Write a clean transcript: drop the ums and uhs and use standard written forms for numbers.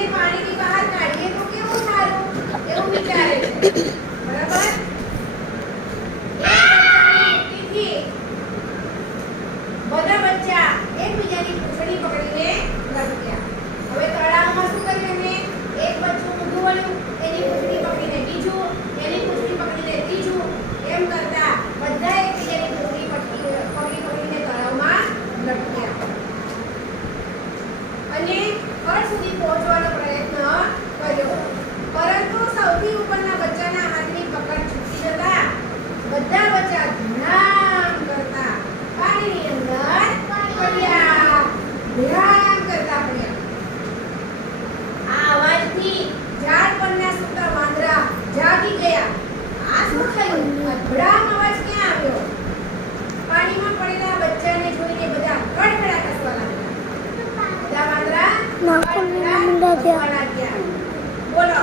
એને પાણીની બહાર કાઢીએ તો કેવું સારું એવું વિચારે છે બરાબર તેથી બધા બચ્ચા એકબીજાની પૂંછડી પકડીને લટક્યા હવે તળાવમાં શું કર્યું એને એક બચ્ચું ઊંધું વળ્યું એની પૂંછડી પકડીને બીજું એની પૂંછડી પકડીને ત્રીજું એમ કરતા બધા એકબીજાની પૂંછડી પકડીને તળાવમાં લટક્યા અને કળ સુધી પહોંચવાનો પ્રયત્ન કર્યો પરંતુ સૌથી ઉપરના બચ્ચાના હાથની પકડ છૂટી જતા બધા બચ્ચા ધ્યાન કરતા પાણીની અંદર પડ્યા ધ્યાન કરતા પડ્યા આ અવાજથી ઝાડ પરના સૂતા વાંદરા જાગી ગયા આ શું થયું અધડામ અવાજ ક્યાં આવ્યો પાણીમાં પડેલા બચ્ચાને જોઈને બધા કડકડા હસવા લાગ્યા બધા વાંદરા કડકડા હસવા લાગ્યા બોલો